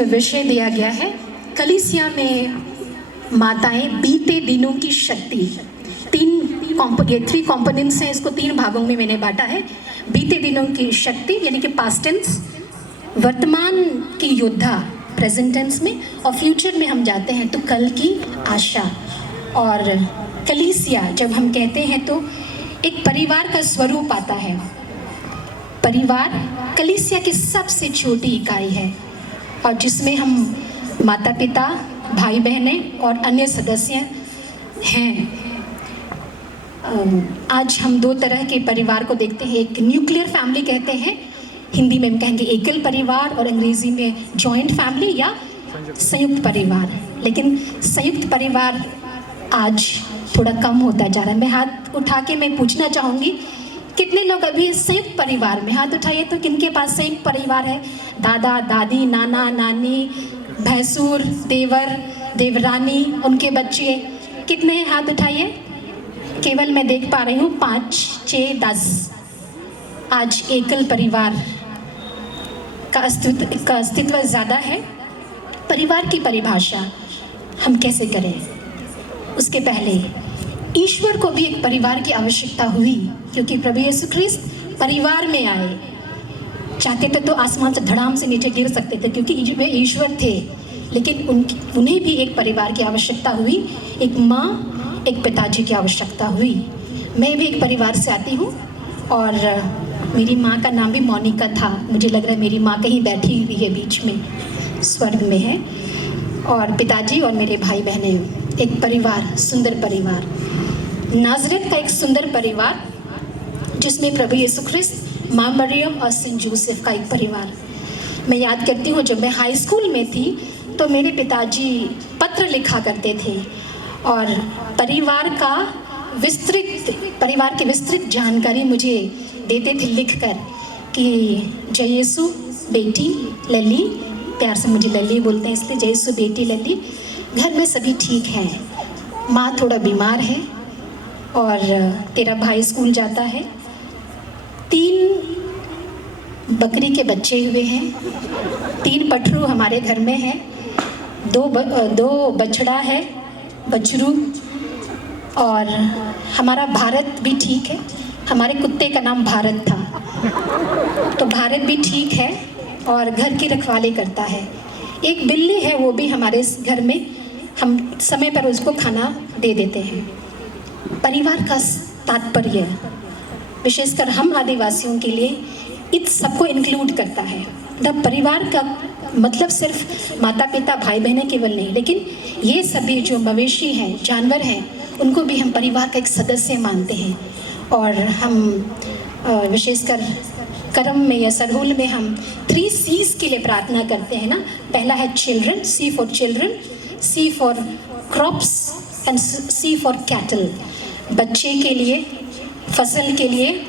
जो विषय दिया गया है, कलीसिया में माताएं बीते दिनों की शक्ति। थ्री कॉम्पोनेंट्स हैं, इसको 3 भागों में मैंने बांटा है। बीते दिनों की शक्ति यानी कि पास्ट टेंस, वर्तमान की योद्धा प्रेजेंट टेंस में, और फ्यूचर में हम जाते हैं तो कल की आशा। और कलीसिया जब हम कहते हैं तो एक परिवार का स्वरूप आता है। परिवार कलीसिया की सबसे छोटी इकाई है और जिसमें हम माता पिता, भाई बहनें और अन्य सदस्य हैं। आज हम 2 तरह के परिवार को देखते हैं। एक न्यूक्लियर फैमिली कहते हैं, हिंदी में हम कहेंगे एकल परिवार, और अंग्रेजी में जॉइंट फैमिली या संयुक्त परिवार। लेकिन संयुक्त परिवार आज थोड़ा कम होता जा रहा है। मैं हाथ उठा के मैं पूछना चाहूँगी, कितने लोग अभी संयुक्त परिवार में? हाथ उठाइए तो किनके पास संयुक्त परिवार है? दादा दादी, नाना नानी, भैंसुर, देवर देवरानी, उनके बच्चे, कितने हैं? हाथ उठाइए। केवल मैं देख पा रही हूँ 5, 6, 10। आज एकल परिवार का अस्तित्व ज़्यादा है। परिवार की परिभाषा हम कैसे करें? उसके पहले ईश्वर को भी एक परिवार की आवश्यकता हुई, क्योंकि प्रभु यीशु ख्रिस्त परिवार में आए। चाहते थे तो आसमान से धड़ाम से नीचे गिर सकते थे, क्योंकि वे ईश्वर थे, लेकिन उन्हें भी एक परिवार की आवश्यकता हुई। एक माँ, एक पिताजी की आवश्यकता हुई। मैं भी एक परिवार से आती हूँ और मेरी माँ का नाम भी मोनिका था। मुझे लग रहा है मेरी माँ कहीं बैठी हुई है बीच में, स्वर्ग में है। और पिताजी और मेरे भाई बहनें, एक परिवार, सुंदर परिवार, नाज़रेत का एक सुंदर परिवार, जिसमें प्रभु यीशु ख्रिस्त, माँ मरियम और सेंट जोसेफ का एक परिवार। मैं याद करती हूँ जब मैं हाई स्कूल में थी तो मेरे पिताजी पत्र लिखा करते थे और परिवार की विस्तृत जानकारी मुझे देते थे लिखकर कि जय यीशु बेटी लली, प्यार से मुझे लली बोलते हैं इसलिए, जय यीशु बेटी लली, घर में सभी ठीक हैं, माँ थोड़ा बीमार है और तेरा भाई स्कूल जाता है, 3 बकरी के बच्चे हुए हैं, 3 पठरू हमारे घर में हैं, 2 बछड़ा है, बछरू, और हमारा भारत भी ठीक है। हमारे कुत्ते का नाम भारत था, तो भारत भी ठीक है और घर की रखवाली करता है। एक बिल्ली है, वो भी हमारे घर में, हम समय पर उसको खाना दे देते हैं। परिवार का तात्पर्य विशेषकर हम आदिवासियों के लिए इस सबको इंक्लूड करता है। परिवार का मतलब सिर्फ माता पिता, भाई बहनें केवल नहीं, लेकिन ये सभी जो मवेशी हैं, जानवर हैं, उनको भी हम परिवार का एक सदस्य मानते हैं। और हम विशेषकर करम में या सरहुल में हम 3 C's के लिए प्रार्थना करते हैं ना। पहला है children, C for children, C for crops and C for cattle, बच्चे के लिए, फसल के लिए,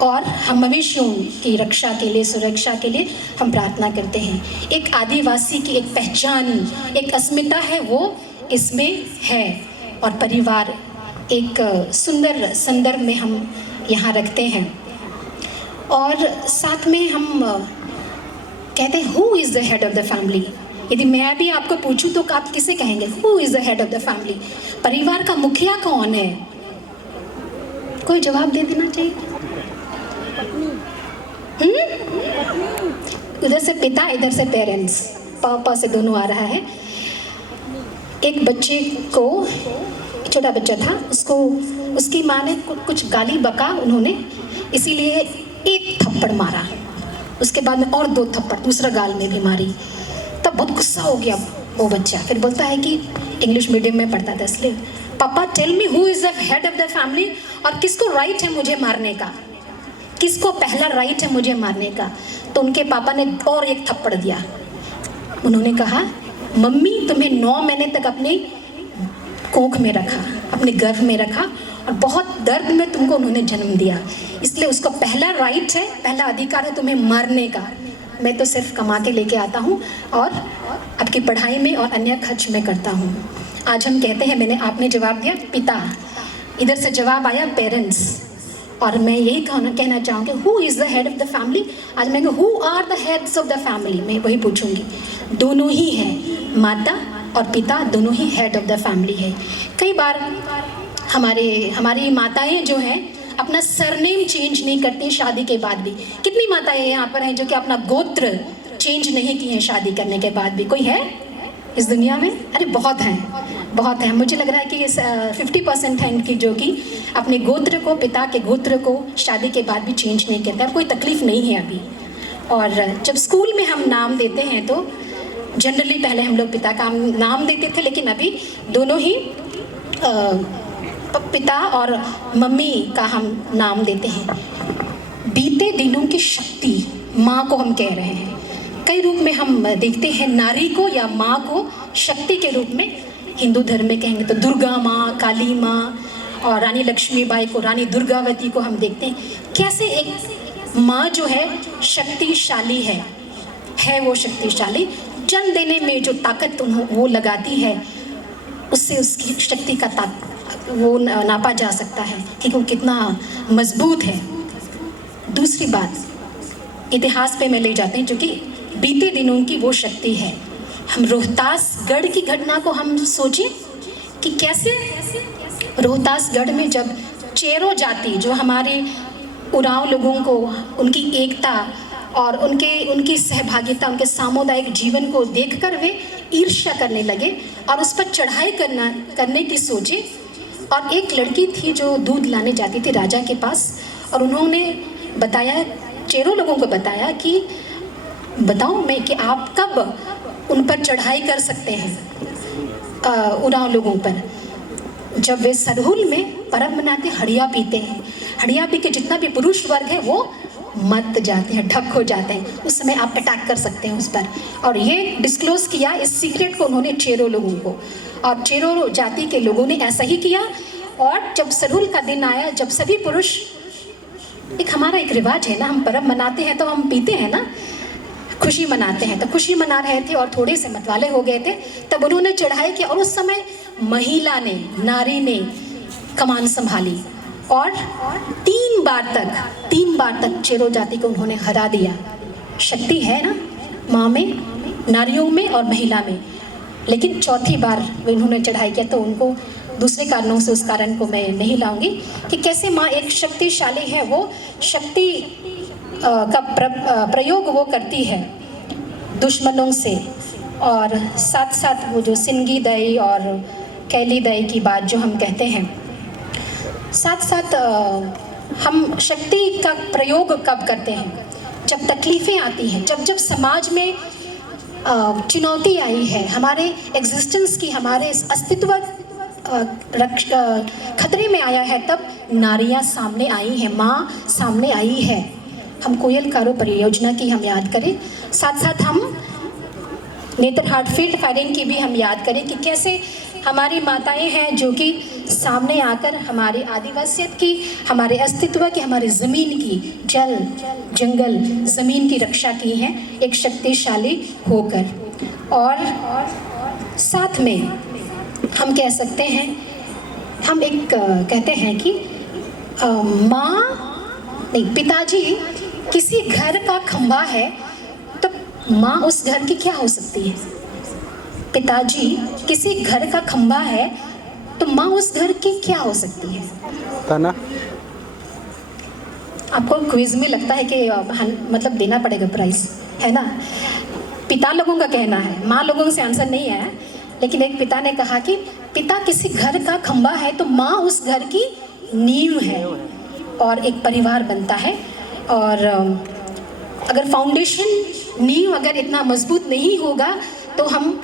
और हम मवेशियों की रक्षा के लिए, सुरक्षा के लिए हम प्रार्थना करते हैं। एक आदिवासी की एक पहचान, एक अस्मिता है, वो इसमें है। और परिवार एक सुंदर संदर्भ में हम यहाँ रखते हैं। और साथ में हम कहते हैं who is the head of the family. यदि मैं भी आपको पूछूं तो आप किसे कहेंगे? Who is the head of the family? परिवार का मुखिया कौन है? कोई जवाब दे देना चाहिए। उधर से पिता, इधर से पेरेंट्स, पापा से दोनों आ रहा है। एक बच्चे को, छोटा बच्चा था, उसको उसकी माँ ने कुछ गाली बका उन्होंने, इसीलिए 1 थप्पड़ मारा। उसके बाद में और 2 थप्पड़ दूसरा गाल में भी मारी। तब बहुत गुस्सा हो गया वो बच्चा। फिर बोलता है कि इंग्लिश मीडियम में पढ़ता था इसलिए, पापा tell me who is the head of the family, और किसको राइट है मुझे मारने का, किसको पहला राइट है मुझे मारने का? तो उनके पापा ने और 1 थप्पड़ दिया। उन्होंने कहा, मम्मी तुम्हें 9 महीने तक अपने कोख में रखा, अपने गर्भ में रखा, और बहुत दर्द में तुमको उन्होंने जन्म दिया, इसलिए उसको पहला राइट है, पहला अधिकार है तुम्हें मारने का। मैं तो सिर्फ कमा के लेके आता हूँ और आपकी पढ़ाई में और अन्य खर्च में करता हूँ। आज हम कहते हैं, आपने जवाब दिया पिता, इधर से जवाब आया पेरेंट्स। और मैं यही कहना चाहूँगी, who is the head of the family. आज मैं who are the heads of the family, मैं वही पूछूंगी। दोनों ही हैं, माता और पिता दोनों ही हेड ऑफ द फैमिली है। कई बार हमारी माताएं जो हैं अपना सरनेम चेंज नहीं करती शादी के बाद भी। कितनी माताएं यहाँ पर हैं जो कि अपना गोत्र चेंज नहीं किए हैं शादी करने के बाद भी? कोई है इस दुनिया में? अरे बहुत हैं। मुझे लग रहा है कि 50% है इनकी जो कि अपने गोत्र को, पिता के गोत्र को शादी के बाद भी चेंज नहीं करते और कोई तकलीफ नहीं है अभी। और जब स्कूल में हम नाम देते हैं तो जनरली पहले हम लोग पिता का नाम देते थे, लेकिन अभी दोनों ही पिता और मम्मी का हम नाम देते हैं। बीते दिनों की शक्ति माँ को हम कह रहे हैं। कई रूप में हम देखते हैं नारी को या माँ को शक्ति के रूप में। हिंदू धर्म में कहेंगे तो दुर्गा माँ, काली माँ, और रानी लक्ष्मीबाई को, रानी दुर्गावती को हम देखते हैं। कैसे एक माँ जो है शक्तिशाली है वो शक्तिशाली। जन्म देने में जो ताकत वो लगाती है, उससे उसकी शक्ति का वो नापा जा सकता है कि वो कितना मजबूत है। दूसरी बात, इतिहास पे मैं ले जाते हैं, जो कि बीते दिनों की वो शक्ति है। हम रोहतासगढ़ की घटना को हम सोचें कि कैसे रोहतासगढ़ में जब चेरो जाति, जो हमारे उरांव लोगों को, उनकी एकता और उनकी सहभागिता, उनके सामुदायिक जीवन को देखकर वे ईर्ष्या करने लगे और उस पर चढ़ाई करने की सोचे। और एक लड़की थी जो दूध लाने जाती थी राजा के पास, और उन्होंने बताया, चेरो लोगों को बताया कि बताओ मैं कि आप कब उन पर चढ़ाई कर सकते हैं उरांव लोगों पर। जब वे सरहुल में पर्व मनाते, हड़िया पीते हैं, हड़िया पी के जितना भी पुरुष वर्ग है वो मत जाते हैं, ढक हो जाते हैं, उस समय आप अटैक कर सकते हैं उस पर। और ये डिस्क्लोज किया, इस सीक्रेट को उन्होंने चेरो लोगों को, और चेरो जाति के लोगों ने ऐसा ही किया। और जब सरहुल का दिन आया, जब सभी पुरुष, हमारा एक रिवाज है ना, हम पर्व मनाते हैं तो हम पीते हैं ना, खुशी मनाते हैं, तो खुशी मना रहे थे और थोड़े से मतवाले हो गए थे, तब उन्होंने चढ़ाई की। और उस समय महिला ने, नारी ने कमान संभाली और 3 बार तक चेरो जाति को उन्होंने हरा दिया। शक्ति है ना माँ में, नारियों में और महिला में। लेकिन चौथी बार उन्होंने चढ़ाई किया तो उनको दूसरे कारणों से, उस कारण को मैं नहीं लाऊंगी कि कैसे माँ एक शक्तिशाली है। वो शक्ति का प्रयोग वो करती है दुश्मनों से। और साथ साथ वो जो सिंगी दई और कैली दई की बात जो हम कहते हैं, साथ साथ हम शक्ति का प्रयोग कब करते हैं? जब तकलीफ़ें आती हैं, जब समाज में चुनौती आई है, हमारे एग्जिस्टेंस की, हमारे अस्तित्व खतरे में आया है, तब नारियां सामने आई हैं, माँ सामने आई है। हम कोयल कारो परियोजना की हम याद करें, साथ साथ हम नेतरहाट फील्ड फायरिंग की भी हम याद करें कि कैसे हमारी माताएं हैं जो कि सामने आकर हमारी आदिवासियत की, हमारे अस्तित्व की, हमारी ज़मीन की, जल जंगल ज़मीन की रक्षा की हैं एक शक्तिशाली होकर। और साथ में हम कह सकते हैं, हम एक कहते हैं कि पिताजी किसी घर का खंभा है तो माँ उस घर की क्या हो सकती है? पिताजी किसी घर का खंभा है तो माँ उस घर की क्या हो सकती है? ताना? आपको क्विज में लगता है कि मतलब देना पड़ेगा प्राइस, है ना? पिता लोगों का कहना है, माँ लोगों से आंसर नहीं आया, लेकिन एक पिता ने कहा कि पिता किसी घर का खंभा है तो माँ उस घर की नींव है और एक परिवार बनता है। और अगर फाउंडेशन, नींव अगर इतना मजबूत नहीं होगा तो हम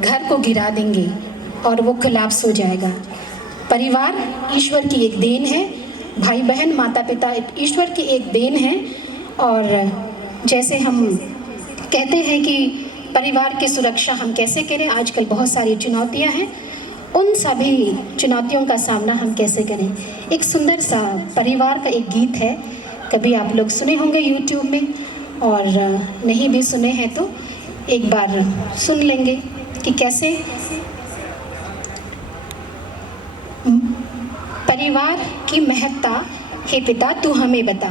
घर को गिरा देंगे और वो कोलैप्स हो जाएगा। परिवार ईश्वर की एक देन है, भाई बहन माता पिता ईश्वर की एक देन है। और जैसे हम कहते हैं कि परिवार की सुरक्षा हम कैसे करें, आजकल बहुत सारी चुनौतियां हैं, उन सभी चुनौतियों का सामना हम कैसे करें। एक सुंदर सा परिवार का एक गीत है, कभी आप लोग सुने होंगे यूट्यूब में, और नहीं भी सुने हैं तो एक बार सुन लेंगे कि कैसे परिवार की महत्ता हे पिता तू हमें बता।